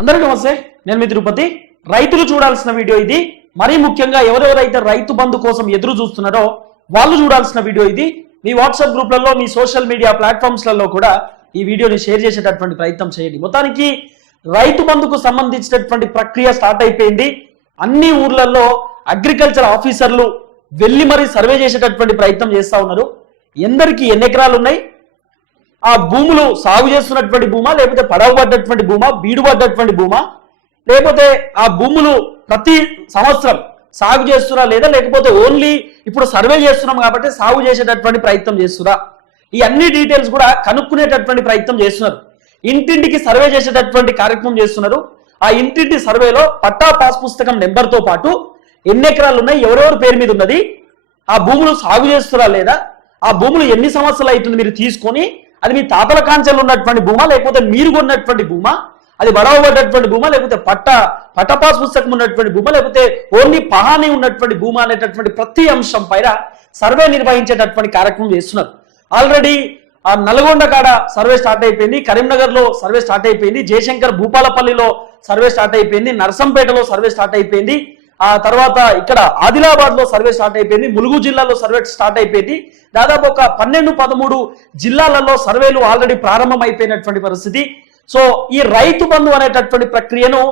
అందరికీ నమస్తే నేను మీ తిరుపతి. రైతులు చూడాల్సిన వీడియో ఇది. మరీ ముఖ్యంగా ఎవరెవరైతే రైతు బంధు కోసం ఎదురు చూస్తున్నారో వాళ్ళు చూడాల్సిన వీడియో ఇది. మీ వాట్సాప్ గ్రూప్లలో మీ సోషల్ మీడియా ప్లాట్ఫామ్స్లలో కూడా ఈ వీడియోని షేర్ చేసేటటువంటి ప్రయత్నం చేయండి. మొత్తానికి రైతు బంధుకు సంబంధించినటువంటి ప్రక్రియ స్టార్ట్ అయిపోయింది. అన్ని ఊర్లలో అగ్రికల్చర్ ఆఫీసర్లు వెళ్ళి మరీ సర్వే చేసేటటువంటి ప్రయత్నం చేస్తా ఉన్నారు. ఎందరికి ఎన్ని ఎకరాలు ఉన్నాయి? ఆ భూములు సాగు చేస్తున్నటువంటి భూమా లేకపోతే పడవబడ్డటువంటి భూమా బీడుపడ్డటువంటి భూమా? లేకపోతే ఆ భూములు ప్రతి సంవత్సరం సాగు చేస్తున్నా లేదా లేకపోతే ఓన్లీ ఇప్పుడు సర్వే చేస్తున్నాం కాబట్టి సాగు చేసేటటువంటి ప్రయత్నం చేస్తున్నా ఈ అన్ని డీటెయిల్స్ కూడా కనుక్కునేటటువంటి ప్రయత్నం చేస్తున్నారు. ఇంటింటికి సర్వే చేసేటటువంటి కార్యక్రమం చేస్తున్నారు. ఆ ఇంటింటి సర్వేలో పట్టా పాస్ పుస్తకం నెంబర్తో పాటు ఎన్ని ఎకరాలు ఉన్నాయి ఎవరెవరి పేరు మీద ఉన్నది ఆ భూములు సాగు చేస్తురా లేదా ఆ భూములు ఎన్ని సంవత్సరాలు అవుతుంది మీరు తీసుకొని అది మీ తాతల కాంచెలు ఉన్నటువంటి భూమా లేకపోతే మీరు కొన్నటువంటి భూమా? అది బడవబడ్డటువంటి భూమా లేకపోతే పట్ట పట్టపాస్ పుస్తకం ఉన్నటువంటి భూమా లేకపోతే ఓన్లీ పహాని ఉన్నటువంటి భూమా అనేటటువంటి ప్రతి అంశం పైన సర్వే నిర్వహించేటటువంటి కార్యక్రమం చేస్తున్నారు. ఆల్రెడీ ఆ నల్గొండ కాడ సర్వే స్టార్ట్ అయిపోయింది కరీంనగర్లో సర్వే స్టార్ట్ అయిపోయింది జయశంకర్ భూపాలపల్లిలో సర్వే స్టార్ట్ అయిపోయింది నర్సంపేటలో సర్వే స్టార్ట్ అయిపోయింది ఆ తర్వాత ఇక్కడ ఆదిలాబాద్లో సర్వే స్టార్ట్ అయిపోయింది ములుగు జిల్లాలో సర్వే స్టార్ట్ అయిపోయింది. దాదాపు ఒక పన్నెండు పదమూడు జిల్లాలలో సర్వేలు ఆల్రెడీ ప్రారంభం అయిపోయినటువంటి పరిస్థితి. సో ఈ రైతు బంధు అనేటటువంటి ప్రక్రియను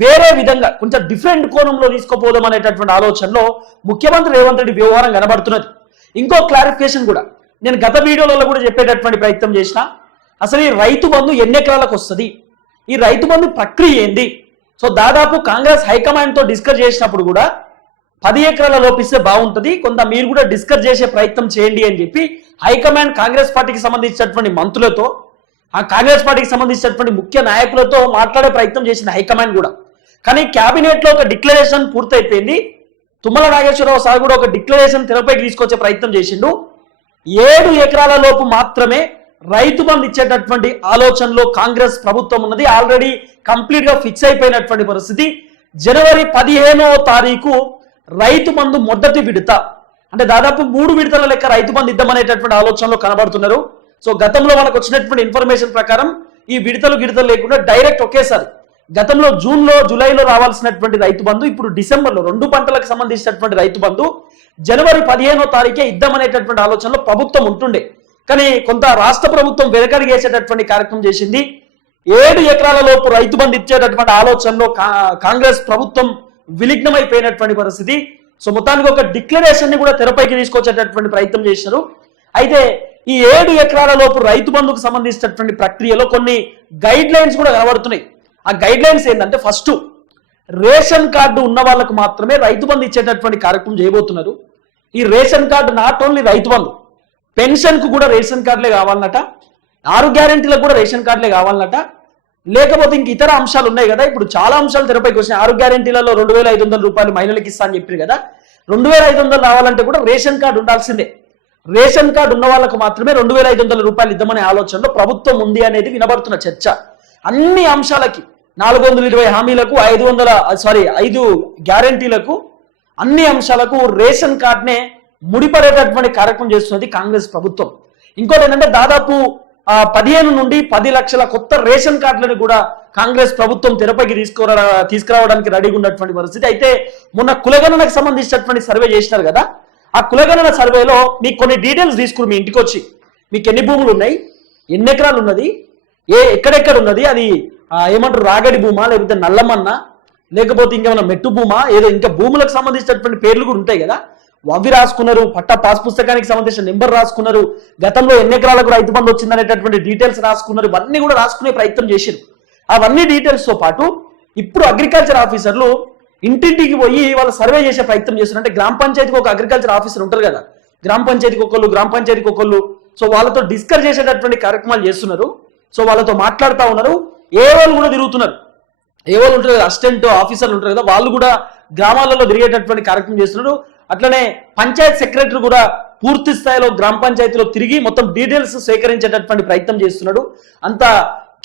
వేరే విధంగా కొంచెం డిఫరెంట్ కోణంలో తీసుకుపోదాం అనేటటువంటి ఆలోచనలో ముఖ్యమంత్రి రేవంత్ రెడ్డి వ్యవహారం కనబడుతున్నది. ఇంకో క్లారిఫికేషన్ కూడా నేను గత వీడియోలలో కూడా చెప్పేటటువంటి ప్రయత్నం చేసిన అసలు ఈ రైతు బంధు ఎన్ని ఎకరాలకు వస్తుంది? ఈ రైతు బంధు ప్రక్రియ ఏంది? సో దాదాపు కాంగ్రెస్ హైకమాండ్తో డిస్కస్ చేసినప్పుడు కూడా పది ఎకరాల లోపిస్తే బాగుంటుంది కొంత మీరు కూడా డిస్కస్ చేసే ప్రయత్నం చేయండి అని చెప్పి హైకమాండ్ కాంగ్రెస్ పార్టీకి సంబంధించినటువంటి మంత్రులతో ఆ కాంగ్రెస్ పార్టీకి సంబంధించినటువంటి ముఖ్య నాయకులతో మాట్లాడే ప్రయత్నం చేసింది హైకమాండ్ కూడా. కానీ క్యాబినెట్లో ఒక డిక్లరేషన్ పూర్తయిపోయింది. తుమ్మల నాగేశ్వరరావు సార్ కూడా ఒక డిక్లరేషన్ తెరపైకి తీసుకొచ్చే ప్రయత్నం చేసిండు. ఏడు ఎకరాల లోపు మాత్రమే రైతు బంధు ఇచ్చేటటువంటి ఆలోచనలో కాంగ్రెస్ ప్రభుత్వం ఉన్నది. ఆల్రెడీ కంప్లీట్గా ఫిక్స్ అయిపోయినటువంటి పరిస్థితి. జనవరి పదిహేనో తారీఖు రైతు బంధు మొదటి విడత. అంటే దాదాపు మూడు విడతల లెక్క రైతు బంధు ఇద్దామనేటటువంటి ఆలోచనలో కనబడుతున్నారు. సో గతంలో మనకు వచ్చినటువంటి ఇన్ఫర్మేషన్ ప్రకారం ఈ విడతలు గిడతలు లేకుండా డైరెక్ట్ ఒకేసారి గతంలో జూన్లో జూలైలో రావాల్సినటువంటి రైతు బంధు ఇప్పుడు డిసెంబర్లో రెండు పంటలకు సంబంధించినటువంటి రైతు బంధు జనవరి పదిహేనో తారీఖే ఇద్దామనేటటువంటి ఆలోచనలో ప్రభుత్వం ఉంటుండే. కానీ కొంత రాష్ట్ర ప్రభుత్వం వెనకడిగేసేటటువంటి కార్యక్రమం చేసింది. ఏడు ఎకరాల లోపు రైతు బంధు ఇచ్చేటటువంటి ఆలోచనలో కా- కాంగ్రెస్ ప్రభుత్వం విలిగ్నమైపోయినటువంటి పరిస్థితి. సో మొత్తానికి ఒక డిక్లరేషన్ని కూడా తెరపైకి తీసుకొచ్చేటటువంటి ప్రయత్నం చేశారు అయితే ఈ ఏడు ఎకరాల లోపు రైతు బంధుకు సంబంధించినటువంటి ప్రక్రియలో కొన్ని గైడ్ లైన్స్ కూడా కనబడుతున్నాయి. ఆ గైడ్ లైన్స్ ఏంటంటే ఫస్ట్ రేషన్ కార్డు ఉన్న వాళ్ళకు మాత్రమే రైతు బంధు ఇచ్చేటటువంటి కార్యక్రమం చేయబోతున్నారు. ఈ ration card not only Rythu Bandhu పెన్షన్కు కూడా రేషన్ కార్డులే కావాలన్నట ఆరు గ్యారెంటీలకు కూడా రేషన్ కార్డులే కావాలన్నట. లేకపోతే ఇంక ఇతర అంశాలు ఉన్నాయి కదా ఇప్పుడు చాలా అంశాలు తెరపైకి వచ్చినాయి. ఆరు గ్యారెంటీలలో రెండు వేల ఐదు వందల రూపాయలు మహిళలకు ఇస్తా అని చెప్పారు కదా రెండు వేల ఐదు వందలు రావాలంటే కూడా రేషన్ కార్డు ఉండాల్సిందే. రేషన్ కార్డు ఉన్న వాళ్ళకు మాత్రమే రెండు వేల ఐదు వందల రూపాయలు ఇద్దామనే ఆలోచనలో ప్రభుత్వం ఉంది అనేది వినబడుతున్న చర్చ. అన్ని అంశాలకి నాలుగు వందల ఇరవై హామీలకు ఐదు వందల సారీ ఐదు గ్యారంటీలకు అన్ని అంశాలకు రేషన్ కార్డునే ముడిపడేటటువంటి కార్యక్రమం చేస్తున్నది కాంగ్రెస్ ప్రభుత్వం. ఇంకోటి ఏంటంటే దాదాపు పదిహేను నుండి పది లక్షల కొత్త రేషన్ కార్డులను కూడా కాంగ్రెస్ ప్రభుత్వం తెరపైకి తీసుకురా తీసుకురావడానికి రెడీగా ఉన్నటువంటి పరిస్థితి. అయితే మొన్న కులగణనకు సంబంధించినటువంటి సర్వే చేసినారు కదా? ఆ కులగణన సర్వేలో మీకు కొన్ని డీటెయిల్స్ తీసుకుని మీ ఇంటికి వచ్చి మీకు ఎన్ని భూములు ఉన్నాయి ఎన్ని ఎకరాలు ఉన్నది ఏ ఎక్కడెక్కడ ఉన్నది అది ఏమంటారు రాగడి భూమా లేకపోతే నల్లమన్న లేకపోతే ఇంకేమైనా మెట్టు భూమా ఏదో ఇంకా భూములకు సంబంధించినటువంటి పేర్లు కూడా ఉంటాయి కదా? అవి రాసుకున్నారు పట్టా పాస్ పుస్తకానికి సంబంధించిన నెంబర్ రాసుకున్నారు గతంలో ఎన్ని ఎకరాలకు రైతు బంధు వచ్చిందనేటటువంటి డీటెయిల్స్ రాసుకున్నారు ఇవన్నీ కూడా రాసుకునే ప్రయత్నం చేశారు. అవన్నీ డీటెయిల్స్తో పాటు ఇప్పుడు అగ్రికల్చర్ ఆఫీసర్లు ఇంటింటికి పోయి వాళ్ళు సర్వే చేసే ప్రయత్నం చేస్తున్నారు. అంటే గ్రామ పంచాయతీకి ఒక అగ్రికల్చర్ ఆఫీసర్ ఉంటారు కదా గ్రామ పంచాయతీకి ఒకళ్ళు గ్రామ పంచాయతీకి ఒకళ్ళు. సో వాళ్ళతో డిస్కస్ చేసేటటువంటి కార్యక్రమాలు చేస్తున్నారు. సో వాళ్ళతో మాట్లాడుతూ ఉన్నారు. ఏ వాళ్ళు కూడా తిరుగుతున్నారు. ఏ వాళ్ళు ఉంటారు కదా అసిస్టెంట్ ఆఫీసర్లు ఉంటారు కదా వాళ్ళు కూడా గ్రామాలలో తిరిగేటటువంటి కార్యక్రమం చేస్తున్నారు. అట్లనే పంచాయత్ సెక్రటరీ కూడా పూర్తి స్థాయిలో గ్రామ పంచాయతీలో తిరిగి మొత్తం డీటెయిల్స్ సేకరించేటటువంటి ప్రయత్నం చేస్తున్నాడు. అంత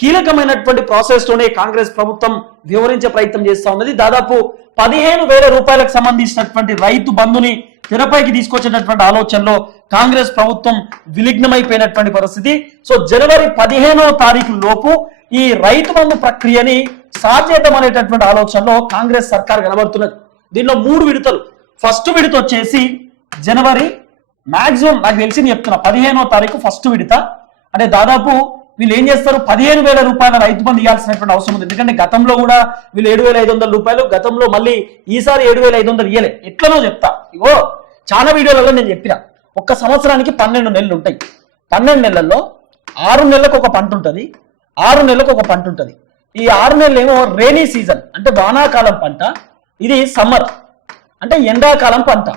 కీలకమైనటువంటి ప్రాసెస్లోనే కాంగ్రెస్ ప్రభుత్వం వివరించే ప్రయత్నం చేస్తా ఉన్నది. దాదాపు పదిహేను వేల రూపాయలకు సంబంధించినటువంటి రైతు బంధుని తెరపైకి తీసుకొచ్చేటటువంటి ఆలోచనలో కాంగ్రెస్ ప్రభుత్వం విలిగ్నమైపోయినటువంటి పరిస్థితి. సో జనవరి పదిహేనవ తారీఖు లోపు ఈ రైతు బంధు ప్రక్రియని సాధ్యతం అనేటటువంటి ఆలోచనలో కాంగ్రెస్ సర్కార్ కనబడుతున్నది దీనిలో మూడు విడతలు. ఫస్ట్ విడత వచ్చేసి జనవరి మాక్సిమం నాకు తెలిసి నేను చెప్తున్నా పదిహేనో తారీఖు ఫస్ట్ విడత. అంటే దాదాపు వీళ్ళు ఏం చేస్తారు? పదిహేను వేల రూపాయల రైతు బంధు ఇవ్వాల్సినటువంటి అవసరం ఉంది. ఎందుకంటే గతంలో కూడా వీళ్ళు ఏడు వేల ఐదు వందల రూపాయలు గతంలో మళ్ళీ ఈసారి ఏడు వేల ఐదు వందలు ఇయ్యలే. ఎట్లనో చెప్తా. ఇగో చాలా వీడియోలలో నేను చెప్పిన ఒక్క సంవత్సరానికి పన్నెండు నెలలు ఉంటాయి. పన్నెండు నెలల్లో ఆరు నెలలకు ఒక పంట ఉంటుంది. ఆరు నెలలకు ఒక పంట ఉంటుంది. ఈ ఆరు నెలలు ఏమో రైనీ సీజన్ అంటే వానాకాలం పంట. ఇది సమ్మర్. అంటే ఎండాకాలం పంట.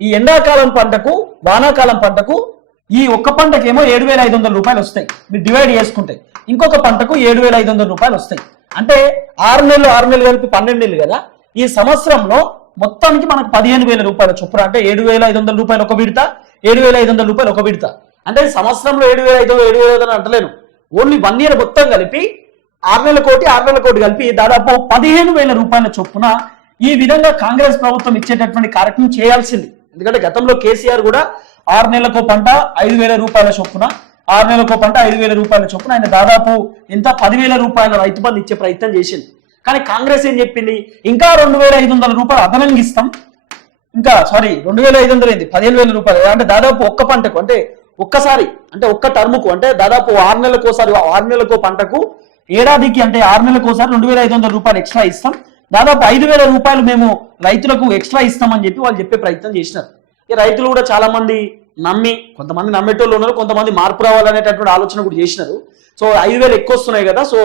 ఈ ఎండాకాలం పంటకు వానాకాలం పంటకు ఈ ఒక్క పంటకేమో ఏడు వేల ఐదు వందల రూపాయలు వస్తాయి. మీరు డివైడ్ చేసుకుంటే ఇంకొక పంటకు ఏడు వేల ఐదు వందల రూపాయలు వస్తాయి. అంటే ఆరు నెలలు ఆరు నెలలు కలిపి పన్నెండు నెలలు కదా? ఈ సంవత్సరంలో మొత్తానికి మనకు పదిహేను వేల రూపాయల చొప్పున అంటే ఏడు వేల ఐదు వందల రూపాయలు ఒక విడత ఏడు వేల ఐదు వందల రూపాయలు ఒక విడత. అంటే సంవత్సరంలో ఏడు వేల ఐదు వందలు ఏడు వేల ఐదు వందలు అంటలేను. ఓన్లీ వన్ ఇయర్ మొత్తం కలిపి ఆరు నెలల కోటి ఆరు నెలల కోటి కలిపి దాదాపు పదిహేను వేల రూపాయల చొప్పున ఈ విధంగా కాంగ్రెస్ ప్రభుత్వం ఇచ్చేటటువంటి కార్యక్రమం చేయాల్సింది. ఎందుకంటే గతంలో కేసీఆర్ కూడా ఆరు నెలలకు పంట ఐదు వేల రూపాయల చొప్పున ఆరు నెలలకు పంట ఐదు వేల రూపాయల చొప్పున ఆయన దాదాపు ఎంత? పదివేల రూపాయల రైతు బంధు ఇచ్చే ప్రయత్నం చేసింది కానీ కాంగ్రెస్ ఏం చెప్పింది? ఇంకా రెండు వేల ఐదు వందల రూపాయలు అదనంగా ఇస్తాం. ఇంకా సారీ రెండు వేల ఐదు వందలు అయింది పదిహేను వేల రూపాయలు. అంటే దాదాపు ఒక్క పంటకు అంటే ఒక్కసారి అంటే ఒక్క టర్ముకు అంటే దాదాపు ఆరు నెలలకు ఒకసారి ఆరు నెలలకు పంటకు ఏడాదికి అంటే ఆరు నెలలకు ఒకసారి రెండు వేల ఐదు వందల రూపాయలు ఎక్స్ట్రా ఇస్తాం. దాదాపు ఐదు వేల రూపాయలు మేము రైతులకు ఎక్స్ట్రా ఇస్తామని చెప్పి వాళ్ళు చెప్పే ప్రయత్నం చేసినారు. ఈ రైతులు కూడా చాలా మంది నమ్మి కొంతమంది నమ్మేటోళ్ళు ఉన్నారు కొంతమంది మార్పు రావాలనేటటువంటి ఆలోచన కూడా చేసినారు. సో ఐదు వేలు ఎక్కువ వస్తున్నాయి కదా సో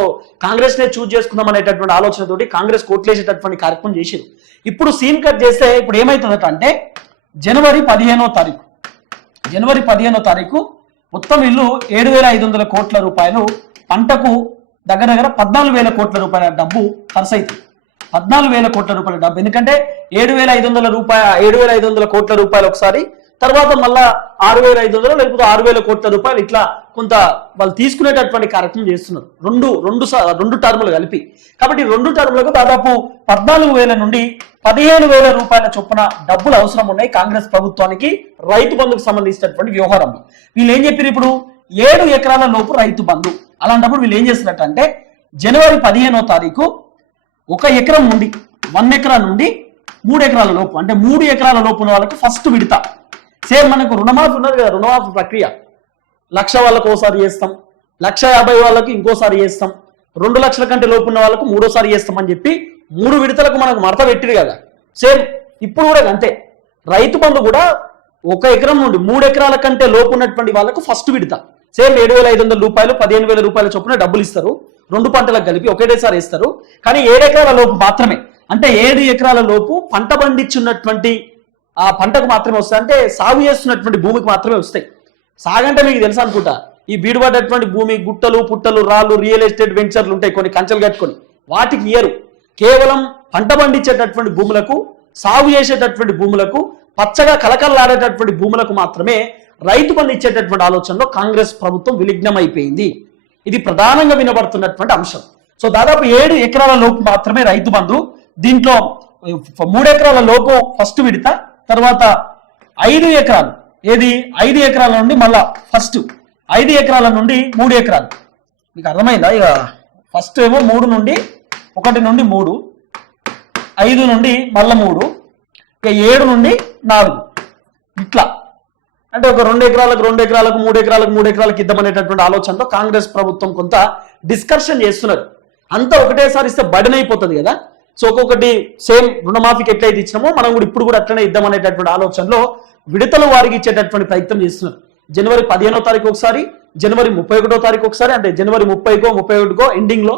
కాంగ్రెస్ నే చూజ్ చేసుకుందాం అనేటటువంటి ఆలోచనతోటి కాంగ్రెస్ కోట్లేసేటటువంటి కార్యక్రమం చేశారు ఇప్పుడు సీన్ కట్ చేస్తే ఇప్పుడు ఏమైతుందట అంటే జనవరి పదిహేనో తారీఖు జనవరి పదిహేనో తారీఖు మొత్తం వీళ్ళు ఏడు వేల ఐదు వందల కోట్ల రూపాయలు పంటకు దగ్గర దగ్గర పద్నాలుగు వేల కోట్ల రూపాయల డబ్బు ఖర్చు అవుతుంది పద్నాలుగు వేల కోట్ల రూపాయల డబ్బు. ఎందుకంటే ఏడు వేల ఐదు వందల రూపాయ ఏడు వేల ఐదు వందల కోట్ల రూపాయలు ఒకసారి తర్వాత మళ్ళా ఆరు వేల ఐదు వందలు లేకపోతే ఆరు వేల కోట్ల రూపాయలు ఇట్లా కొంత వాళ్ళు తీసుకునేటటువంటి కార్యక్రమం చేస్తున్నారు. రెండు రెండు స- రెండు టర్ములు కలిపి. కాబట్టి రెండు టర్ములకు దాదాపు పద్నాలుగు వేల నుండి పదిహేను వేల రూపాయల చొప్పున డబ్బులు అవసరం ఉన్నాయి కాంగ్రెస్ ప్రభుత్వానికి రైతు బంధుకు సంబంధించినటువంటి వ్యవహారంలో. వీళ్ళు ఏం చెప్పారు ఇప్పుడు? ఏడు ఎకరాల లోపు రైతు బంధు. అలాంటప్పుడు వీళ్ళు ఏం చేస్తున్నట్టు అంటే జనవరి పదిహేనో తారీఖు ఒక ఎకరం నుండి వన్ ఎకరా నుండి మూడు ఎకరాల లోపు అంటే మూడు ఎకరాల లోపు ఉన్న వాళ్ళకి ఫస్ట్ విడత. సేమ్ మనకు రుణమాఫీ ఉన్నది కదా రుణమాఫీ ప్రక్రియ. లక్ష వాళ్ళకు ఒకసారి చేస్తాం లక్ష యాభై వాళ్ళకి ఇంకోసారి చేస్తాం రెండు లక్షల కంటే లోపు ఉన్న వాళ్ళకు మూడోసారి చేస్తాం అని చెప్పి మూడు విడతలకు మనకు మడత పెట్టిరు కదా. సేమ్ ఇప్పుడు కూడా అంతే. రైతు బంధు కూడా ఒక ఎకరం నుండి మూడు ఎకరాల కంటే లోపు ఉన్నటువంటి వాళ్ళకు ఫస్ట్ విడత. సేమ్ ఏడు వేల ఐదు వందల రూపాయలు పదిహేను వేల రూపాయల చొప్పున డబ్బులు ఇస్తారు. రెండు పంటలకు కలిపి ఒకటేసారి ఇస్తారు కానీ ఏడు ఎకరాల లోపు మాత్రమే. అంటే ఏడు ఎకరాల లోపు పంట పండించున్నటువంటి ఆ పంటకు మాత్రమే వస్తాయి. అంటే సాగు చేస్తున్నటువంటి భూమికి మాత్రమే వస్తాయి. సాగంటే మీకు తెలుసు అనుకుంటా. ఈ బీడుపడ్డటువంటి భూమి గుట్టలు పుట్టలు రాళ్ళు రియల్ ఎస్టేట్ వెంచర్లు ఉంటాయి కొన్ని కంచెలు కట్టుకొని. వాటికి ఇయరు కేవలం పంట పండించేటటువంటి భూములకు సాగు చేసేటటువంటి భూములకు పచ్చగా కలకలలాడేటటువంటి భూములకు మాత్రమే రైతు బంధు ఇచ్చేటటువంటి ఆలోచనలో కాంగ్రెస్ ప్రభుత్వం విలిగ్నమైపోయింది. ఇది ప్రధానంగా వినబడుతున్నటువంటి అంశం. సో దాదాపు ఏడు ఎకరాల లోపు మాత్రమే రైతు బంధు. దీంట్లో మూడు ఎకరాల లోపు ఫస్ట్ విడత తర్వాత ఐదు ఎకరాలు. ఏది? ఐదు ఎకరాల నుండి మళ్ళా ఫస్ట్. ఐదు ఎకరాల నుండి మూడు ఎకరాలు. మీకు అర్థమైందా? ఇక ఫస్ట్ ఏమో మూడు నుండి ఒకటి నుండి మూడు. ఐదు నుండి మళ్ళా మూడు. ఇక ఏడు నుండి నాలుగు. ఇట్లా. అంటే ఒక రెండు ఎకరాలకు రెండు ఎకరాలకు మూడు ఎకరాలకు మూడు ఎకరాలకు ఇద్దామనేటటువంటి ఆలోచనతో కాంగ్రెస్ ప్రభుత్వం కొంత డిస్కషన్ చేస్తున్నారు. అంతా ఒకటేసారి ఇస్తే బడన్ అయిపోతుంది కదా? సో ఒక్కొక్కటి సేమ్ రుణమాఫీకి ఎట్లయితే ఇచ్చినామో మనం కూడా ఇప్పుడు కూడా అట్లనే ఇద్దామనేటటువంటి ఆలోచనలో విడతల వారికి ఇచ్చేటటువంటి ప్రయత్నం చేస్తున్నారు. జనవరి పదిహేనో తారీఖు ఒకసారి జనవరి ముప్పై ఒకటో తారీఖు ఒకసారి అంటే జనవరి ముప్పైకో ముప్పై ఒకటికో ఎండింగ్లో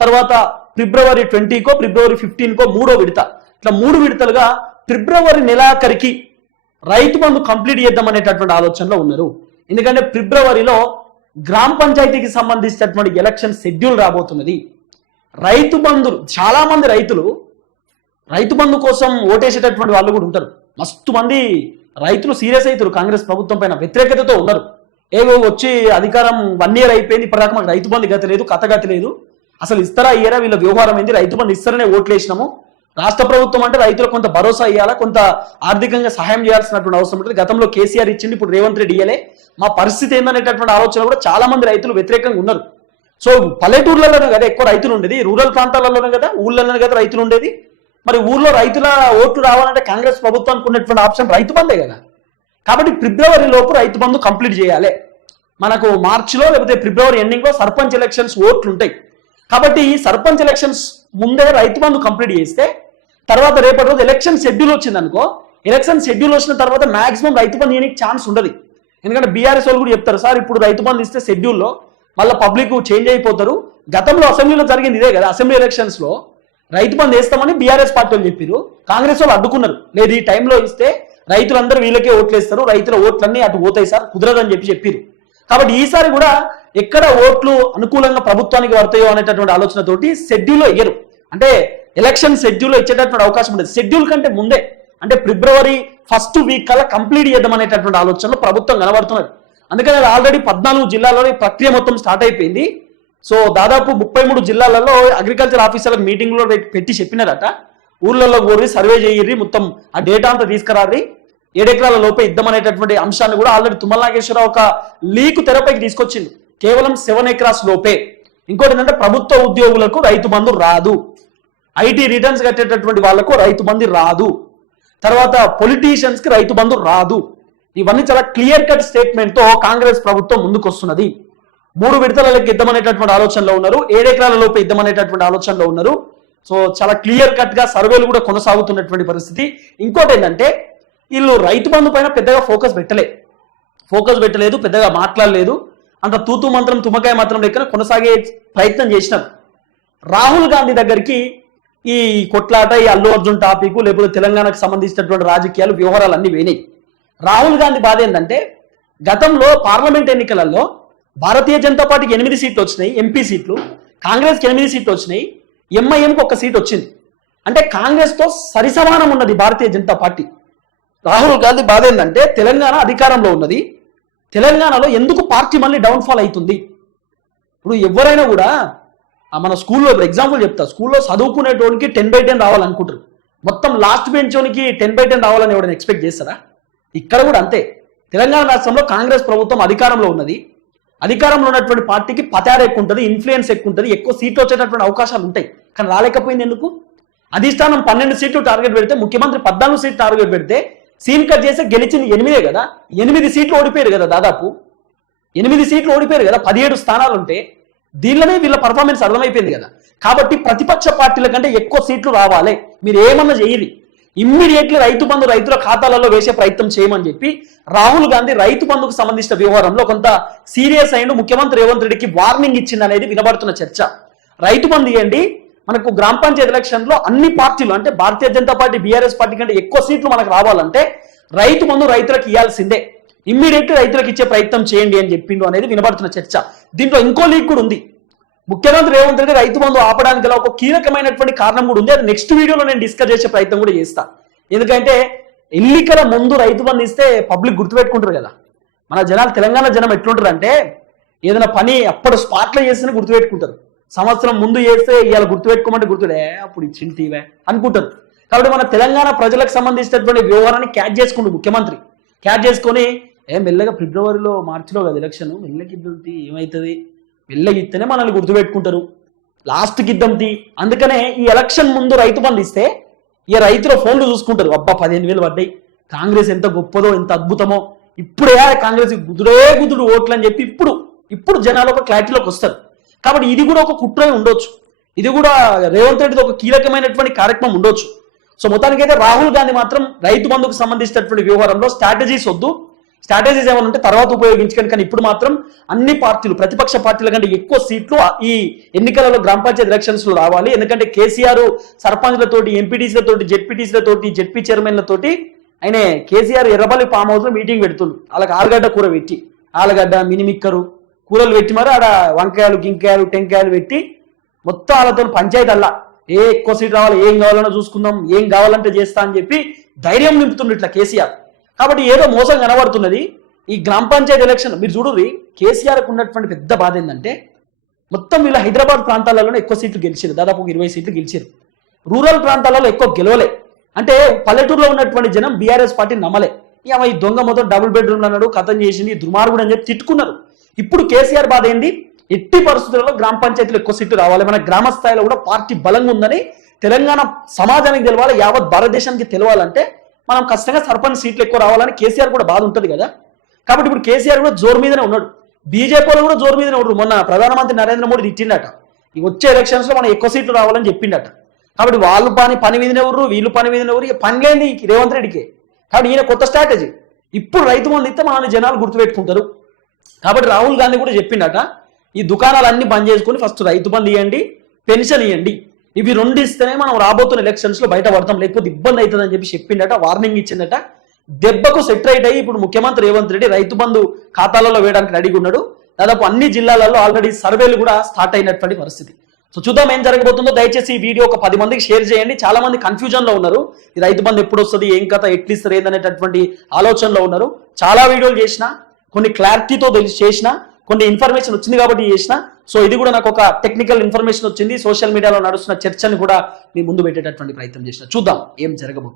తర్వాత ఫిబ్రవరి ట్వంటీకో ఫిబ్రవరి ఫిఫ్టీన్ కో మూడో విడత. ఇట్లా మూడు విడతలుగా ఫిబ్రవరి నెలాఖరికి రైతు బంధు కంప్లీట్ చేద్దాం అనేటటువంటి ఆలోచనలో ఉన్నారు. ఎందుకంటే ఫిబ్రవరిలో గ్రామ పంచాయతీకి సంబంధించినటువంటి ఎలక్షన్ షెడ్యూల్ రాబోతున్నది. రైతు బంధులు చాలా మంది రైతులు రైతు బంధు కోసం ఓటేసేటటువంటి వాళ్ళు కూడా ఉంటారు. మస్తు మంది రైతులు సీరియస్ అవుతారు కాంగ్రెస్ ప్రభుత్వం పైన వ్యతిరేకతతో ఉన్నారు. ఏవో వచ్చి అధికారం వన్ ఇయర్ అయిపోయింది. ఇప్పటిదాకా మాకు రైతు బంధు గతి లేదు కథ గతి లేదు. అసలు ఇస్తారా ఇయ్యరా? వీళ్ళ వ్యవహారం ఏంది? రైతు బంధు ఇస్తారనే ఓట్లు వేసినాము. రాష్ట్ర ప్రభుత్వం అంటే రైతులకు కొంత భరోసా ఇవ్వాలా కొంత ఆర్థికంగా సహాయం చేయాల్సినటువంటి అవసరం ఉంటుంది. గతంలో కేసీఆర్ ఇచ్చింది ఇప్పుడు రేవంత్ రెడ్డి ఇయ్యలే. మా పరిస్థితి ఏందనేటటువంటి ఆలోచన కూడా చాలా మంది రైతులు వ్యతిరేకంగా ఉన్నారు. సో పల్లెటూర్లలోనే కదా ఎక్కువ రైతులు ఉండేది. రూరల్ ప్రాంతాలలోనే కదా ఊళ్ళలోనే కదా రైతులు ఉండేది. మరి ఊర్లో రైతుల ఓట్లు రావాలంటే కాంగ్రెస్ ప్రభుత్వానికి ఉన్నటువంటి ఆప్షన్ రైతు బందే కదా. కాబట్టి ఫిబ్రవరి లోపు రైతు బంధు కంప్లీట్ చేయాలి. మనకు మార్చిలో లేకపోతే ఫిబ్రవరి ఎండింగ్లో సర్పంచ్ ఎలక్షన్స్ ఓట్లు ఉంటాయి కాబట్టి ఈ సర్పంచ్ ఎలక్షన్స్ ముందే రైతు బంధు కంప్లీట్ చేస్తే తర్వాత రేపటి రోజు ఎలక్షన్ షెడ్యూల్ వచ్చింది అనుకో ఎలక్షన్ షెడ్యూల్ వచ్చిన తర్వాత మాక్సిమం రైతు పని చేయడానికి ఛాన్స్ ఉండదు. ఎందుకంటే బీఆర్ఎస్ వాళ్ళు కూడా చెప్తారు సార్ ఇప్పుడు రైతు పనులు ఇస్తే షెడ్యూల్లో మళ్ళీ పబ్లిక్ చేంజ్ అయిపోతారు. గతంలో అసెంబ్లీలో జరిగింది ఇదే కదా అసెంబ్లీ ఎలక్షన్స్లో రైతు బంధు వేస్తామని బీఆర్ఎస్ పార్టీ వాళ్ళు చెప్పారు కాంగ్రెస్ వాళ్ళు అడ్డుకున్నారు. లేదు ఈ టైంలో ఇస్తే రైతులందరూ వీళ్ళకే ఓట్లు వేస్తారు రైతుల ఓట్లన్నీ అటు పోతాయి సార్ కుదరదని చెప్పి చెప్పారు కాబట్టి ఈసారి కూడా ఎక్కడ ఓట్లు అనుకూలంగా ప్రభుత్వానికి పడతాయో అనేటటువంటి ఆలోచనతోటి షెడ్యూల్లో వేయరు అంటే ఎలక్షన్ షెడ్యూల్ ఇచ్చేటటువంటి అవకాశం ఉండేది. షెడ్యూల్ కంటే ముందే అంటే ఫిబ్రవరి ఫస్ట్ వీక్ కల్లా కంప్లీట్ చేద్దాం అనేటటువంటి ఆలోచనలో ప్రభుత్వం కనబడుతున్నది. అందుకని ఆల్రెడీ పద్నాలుగు జిల్లాల్లో ప్రక్రియ మొత్తం స్టార్ట్ అయిపోయింది. సో దాదాపు ముప్పై మూడు జిల్లాలలో అగ్రికల్చర్ ఆఫీసర్లకు మీటింగ్లో పెట్టి చెప్పినారట. ఊర్లలో కోరి సర్వే చేయర్రి మొత్తం ఆ డేటా అంతా తీసుకురారి ఏడెకరాల లోపే ఇద్దాం అనేటటువంటి అంశాన్ని కూడా ఆల్రెడీ తుమ్మల నాగేశ్వరరావు ఒక లీక్ తెరపైకి తీసుకొచ్చింది కేవలం సెవెన్ ఎకరాస్ లోపే. ఇంకోటి ఏంటంటే ప్రభుత్వ ఉద్యోగులకు రైతు బంధు రాదు. ఐటీ రిటర్న్స్ కట్టేటటువంటి వాళ్ళకు రైతు బంధు రాదు. తర్వాత పొలిటీషియన్స్కి రైతు బంధు రాదు. ఇవన్నీ చాలా క్లియర్ కట్ స్టేట్మెంట్తో కాంగ్రెస్ ప్రభుత్వం ముందుకు వస్తున్నది మూడు విడతలకి ఇద్దామనేటటువంటి ఆలోచనలో ఉన్నారు. ఏడెకరాల లోపు ఇద్దామనేటటువంటి ఆలోచనలో ఉన్నారు. సో చాలా క్లియర్ కట్గా సర్వేలు కూడా కొనసాగుతున్నటువంటి పరిస్థితి. ఇంకోటి ఏంటంటే వీళ్ళు రైతు బంధు పైన పెద్దగా ఫోకస్ పెట్టలే. ఫోకస్ పెట్టలేదు పెద్దగా మాట్లాడలేదు. అంత తూతు మంత్రం తుమ్మకాయ మాత్రం లెక్కన కొనసాగే ప్రయత్నం చేసినారు. రాహుల్ గాంధీ దగ్గరికి ఈ కొట్లాట ఈ అల్లు అర్జున్ టాపిక్ లేకపోతే తెలంగాణకు సంబంధించినటువంటి రాజకీయాలు వ్యవహారాలు అన్ని పోయినాయి రాహుల్ గాంధీ బాధ ఏంటంటే గతంలో పార్లమెంట్ ఎన్నికలలో భారతీయ జనతా పార్టీకి ఎనిమిది సీట్లు వచ్చినాయి ఎంపీ సీట్లు కాంగ్రెస్కి ఎనిమిది సీట్లు వచ్చినాయి ఎంఐఎంకి ఒక సీట్ వచ్చింది. అంటే కాంగ్రెస్తో సరిసమానం ఉన్నది భారతీయ జనతా పార్టీ. రాహుల్ గాంధీ బాధ ఏంటంటే తెలంగాణ అధికారంలో ఉన్నది. తెలంగాణలో ఎందుకు పార్టీ మళ్ళీ డౌన్ఫాల్ అవుతుంది? ఇప్పుడు ఎవరైనా కూడా మన స్కూల్లో ఇప్పుడు ఎగ్జాంపుల్ చెప్తా. స్కూల్లో చదువుకునేటోనికి టెన్ బై టెన్ రావాలనుకుంటారు. మొత్తం లాస్ట్ బెంచోనికి టెన్ బై టెన్ రావాలని ఎవరైనా ఎక్స్పెక్ట్ చేస్తారా? ఇక్కడ కూడా అంతే. తెలంగాణ రాష్ట్రంలో కాంగ్రెస్ ప్రభుత్వం అధికారంలో ఉన్నది. అధికారంలో ఉన్నటువంటి పార్టీకి పతార ఎక్కువ ఉంటుంది ఇన్ఫ్లుయెన్స్ ఎక్కువ ఉంటుంది ఎక్కువ సీట్లు వచ్చేటటువంటి అవకాశాలు ఉంటాయి. కానీ రాలేకపోయింది ఎందుకు? అధిష్టానం పన్నెండు సీట్లు టార్గెట్ పెడితే ముఖ్యమంత్రి పద్నాలుగు సీట్లు టార్గెట్ పెడితే సీన్ కట్ చేస్తే గెలిచింది ఎనిమిదే కదా? ఎనిమిది సీట్లు ఓడిపోయారు కదా దాదాపు. ఎనిమిది సీట్లు ఓడిపోయారు కదా? పదిహేడు స్థానాలు ఉంటే దీనిలోనే వీళ్ళ పర్ఫార్మెన్స్ అర్థమైపోయింది కదా. కాబట్టి ప్రతిపక్ష పార్టీల కంటే ఎక్కువ సీట్లు రావాలి. మీరు ఏమన్నా చేయరు. ఇమ్మీడియట్లీ రైతు బంధు రైతుల ఖాతాలలో వేసే ప్రయత్నం చేయమని చెప్పి రాహుల్ గాంధీ రైతు బంధుకు సంబంధించిన వ్యవహారంలో కొంత సీరియస్ అయిన ముఖ్యమంత్రి రేవంత్ రెడ్డికి వార్నింగ్ ఇచ్చింది అనేది వినబడుతున్న చర్చ. రైతు బంధు ఇవ్వండి. మనకు గ్రామ పంచాయతీ ఎలక్షన్లో అన్ని పార్టీలు అంటే Bharatiya Janata Party BRS party కంటే ఎక్కువ సీట్లు మనకు రావాలంటే రైతు బంధు రైతులకు ఇవ్వాల్సిందే. ఇమ్మీడియట్ రైతులకు ఇచ్చే ప్రయత్నం చేయండి అని చెప్పిండు అనేది వినబడుతున్న చర్చ. దీంట్లో ఇంకో లీక్ కూడా ఉంది. ముఖ్యమంత్రి రేవంత్ రెడ్డి రైతు బంధు ఆపడానికి గల ఒక కీలకమైనటువంటి కారణం కూడా ఉంది. అది నెక్స్ట్ వీడియోలో నేను డిస్కస్ చేసే ప్రయత్నం కూడా చేస్తా. ఎందుకంటే ఎన్నికల ముందు రైతు బంధు ఇస్తే పబ్లిక్ గుర్తుపెట్టుకుంటారు కదా. మన జనాలు తెలంగాణ జనం ఎట్లుంటారు అంటే ఏదైనా పని అప్పుడు స్పాట్లో చేస్తేనే గుర్తుపెట్టుకుంటారు. సంవత్సరం ముందు చేస్తే ఇవాళ గుర్తుపెట్టుకోమంటే గుర్తులే అప్పుడు ఇచ్చింటివే అనుకుంటారు. కాబట్టి మన తెలంగాణ ప్రజలకు సంబంధించినటువంటి వ్యవహారాన్ని క్యాచ్ చేసుకుంటు ముఖ్యమంత్రి. క్యాచ్ చేసుకొని ఏ మెల్లగా ఫిబ్రవరిలో మార్చిలో కదా ఎలక్షన్. మెల్లకి ఇద్దంతి ఏమవుతుంది మెల్లగా ఇస్తేనే మనల్ని గుర్తుపెట్టుకుంటారు. లాస్ట్కి ఇద్దంతి అందుకనే ఈ ఎలక్షన్ ముందు రైతు బంధు ఇస్తే ఈ రైతుల ఫోన్లు చూసుకుంటారు. అబ్బా పదిహేను వేలు పడ్డాయి. కాంగ్రెస్ ఎంత గొప్పదో ఎంత అద్భుతమో. ఇప్పుడే కాంగ్రెస్ గుదుడే గుదుడు ఓట్లు అని చెప్పి ఇప్పుడు ఇప్పుడు జనాలు ఒక క్లారిటీలోకి వస్తారు. కాబట్టి ఇది కూడా ఒక కుట్ర ఉండొచ్చు. ఇది కూడా రేవంత్ రెడ్డిది ఒక కీలకమైనటువంటి కార్యక్రమం ఉండొచ్చు. సో మొత్తానికైతే రాహుల్ గాంధీ మాత్రం రైతు బంధుకు సంబంధించినటువంటి వ్యవహారంలో స్ట్రాటజీస్ వద్దు. స్ట్రాటజీస్ ఏమైనా ఉంటే తర్వాత ఉపయోగించుకొని కానీ ఇప్పుడు మాత్రం అన్ని పార్టీలు ప్రతిపక్ష పార్టీల కంటే ఎక్కువ సీట్లు ఈ ఎన్నికలలో గ్రామ పంచాయతీ ఎలక్షన్స్లో రావాలి. ఎందుకంటే కేసీఆర్ సర్పంచ్లతోటి ఎంపీటీసీలతోటి జెడ్పీటీసీలతోటి జెడ్పీ చైర్మన్లతోటి ఆయన కేసీఆర్ ఎర్రబల్లి ఫామ్ హౌస్లో మీటింగ్ పెడుతుంది వాళ్ళకి ఆలుగడ్డ కూర పెట్టి ఆలుగడ్డ మినిమిక్కరు కూరలు పెట్టి మరి ఆడ వంకాయలు గింకాయలు టెంకాయలు పెట్టి మొత్తం వాళ్ళతో పంచాయతీ అల్లా ఏ ఎక్కువ సీట్ రావాలి ఏం కావాలన్నా చూసుకుందాం ఏం కావాలంటే చేస్తా అని చెప్పి ధైర్యం నింపుతుండ్రు ఇట్లా కేసీఆర్. కాబట్టి ఏదో మోసం కనబడుతున్నది. ఈ గ్రామ పంచాయతీ ఎలక్షన్ మీరు చూడుర్రి కేసీఆర్కు ఉన్నటువంటి పెద్ద బాధ ఏంటంటే మొత్తం వీళ్ళ హైదరాబాద్ ప్రాంతాలలోనే ఎక్కువ సీట్లు గెలిచారు. దాదాపు ఇరవై సీట్లు గెలిచారు. రూరల్ ప్రాంతాలలో ఎక్కువ గెలవలే. అంటే పల్లెటూరులో ఉన్నటువంటి జనం బీఆర్ఎస్ పార్టీ నమ్మలే. ఇక ఈ దొంగ మొత్తం డబుల్ బెడ్రూమ్ అన్నాడు కథం చేసింది దుర్మార్గుడు అని చెప్పి తిట్టుకున్నారు. ఇప్పుడు కేసీఆర్ బాధ ఏంది? ఎట్టి పరిస్థితుల్లో గ్రామ పంచాయతీలు ఎక్కువ సీట్లు రావాలి. మన గ్రామ స్థాయిలో కూడా పార్టీ బలంగా ఉందని తెలంగాణ సమాజానికి తెలవాలి యావత్ భారతదేశానికి తెలవాలంటే మనం ఖచ్చితంగా సర్పంచ్ సీట్లు ఎక్కువ రావాలని కేసీఆర్ కూడా బాధ ఉంటుంది కదా. కాబట్టి ఇప్పుడు కేసీఆర్ కూడా జోరు మీదనే ఉన్నాడు. బీజేపీలో కూడా జోరు మీదనే ఉన్నారు మొన్న ప్రధానమంత్రి నరేంద్ర మోడీ తిట్టిండట. ఈ వచ్చే ఎలక్షన్స్లో మనం ఎక్కువ సీట్లు రావాలని చెప్పిండట. కాబట్టి వాళ్ళు పని పని మీదనే ఎవరు వీళ్ళు పని మీదనే ఎవరు పని లేని రేవంత్ రెడ్డికి. కాబట్టి ఈయన కొత్త స్ట్రాటజీ. ఇప్పుడు రైతు మంది ఇస్తే మనల్ని జనాలు గుర్తుపెట్టుకుంటారు. కాబట్టి రాహుల్ గాంధీ కూడా చెప్పిండట ఈ దుకాణాలు బంద్ చేసుకుని ఫస్ట్ రైతు బంద్ ఇవ్వండి పెన్షన్ ఇవ్వండి ఇవి రెండు ఇస్తేనే మనం రాబోతున్న ఎలక్షన్స్లో బయటపడతాం. లేకపోతే ఇబ్బంది అవుతుందని చెప్పి చెప్పిండట వార్నింగ్ ఇచ్చిందట దెబ్బకు సెట్ అయ్యి ఇప్పుడు ముఖ్యమంత్రి రేవంత్ రెడ్డి రైతు బంధు ఖాతాలలో వేయడానికి రెడీగా ఉన్నాడు. దాదాపు అన్ని జిల్లాలలో ఆల్రెడీ సర్వేలు కూడా స్టార్ట్ అయినటువంటి పరిస్థితి. సో చూద్దాం ఏం జరగబోతుందో. దయచేసి ఈ వీడియో ఒక పది మందికి షేర్ చేయండి. చాలా మంది కన్ఫ్యూజన్లో ఉన్నారు. ఈ రైతు బంధు ఎప్పుడు వస్తుంది ఏం కథ ఎట్లిస్తారు ఏందనేటటువంటి ఆలోచనలో ఉన్నారు. చాలా వీడియోలు చేసిన కొన్ని క్లారిటీతో తెలిసి చేసిన కొన్ని ఇన్ఫర్మేషన్ వచ్చింది కాబట్టి చేసిన. సో ఇది కూడా నాకు ఒక టెక్నికల్ ఇన్ఫర్మేషన్ వచ్చింది. సోషల్ మీడియాలో నడుస్తున్న చర్చని కూడా మీ ముందు పెట్టేటటువంటి ప్రయత్నం చేసిన. చూద్దాం ఏం జరగబోతుంది.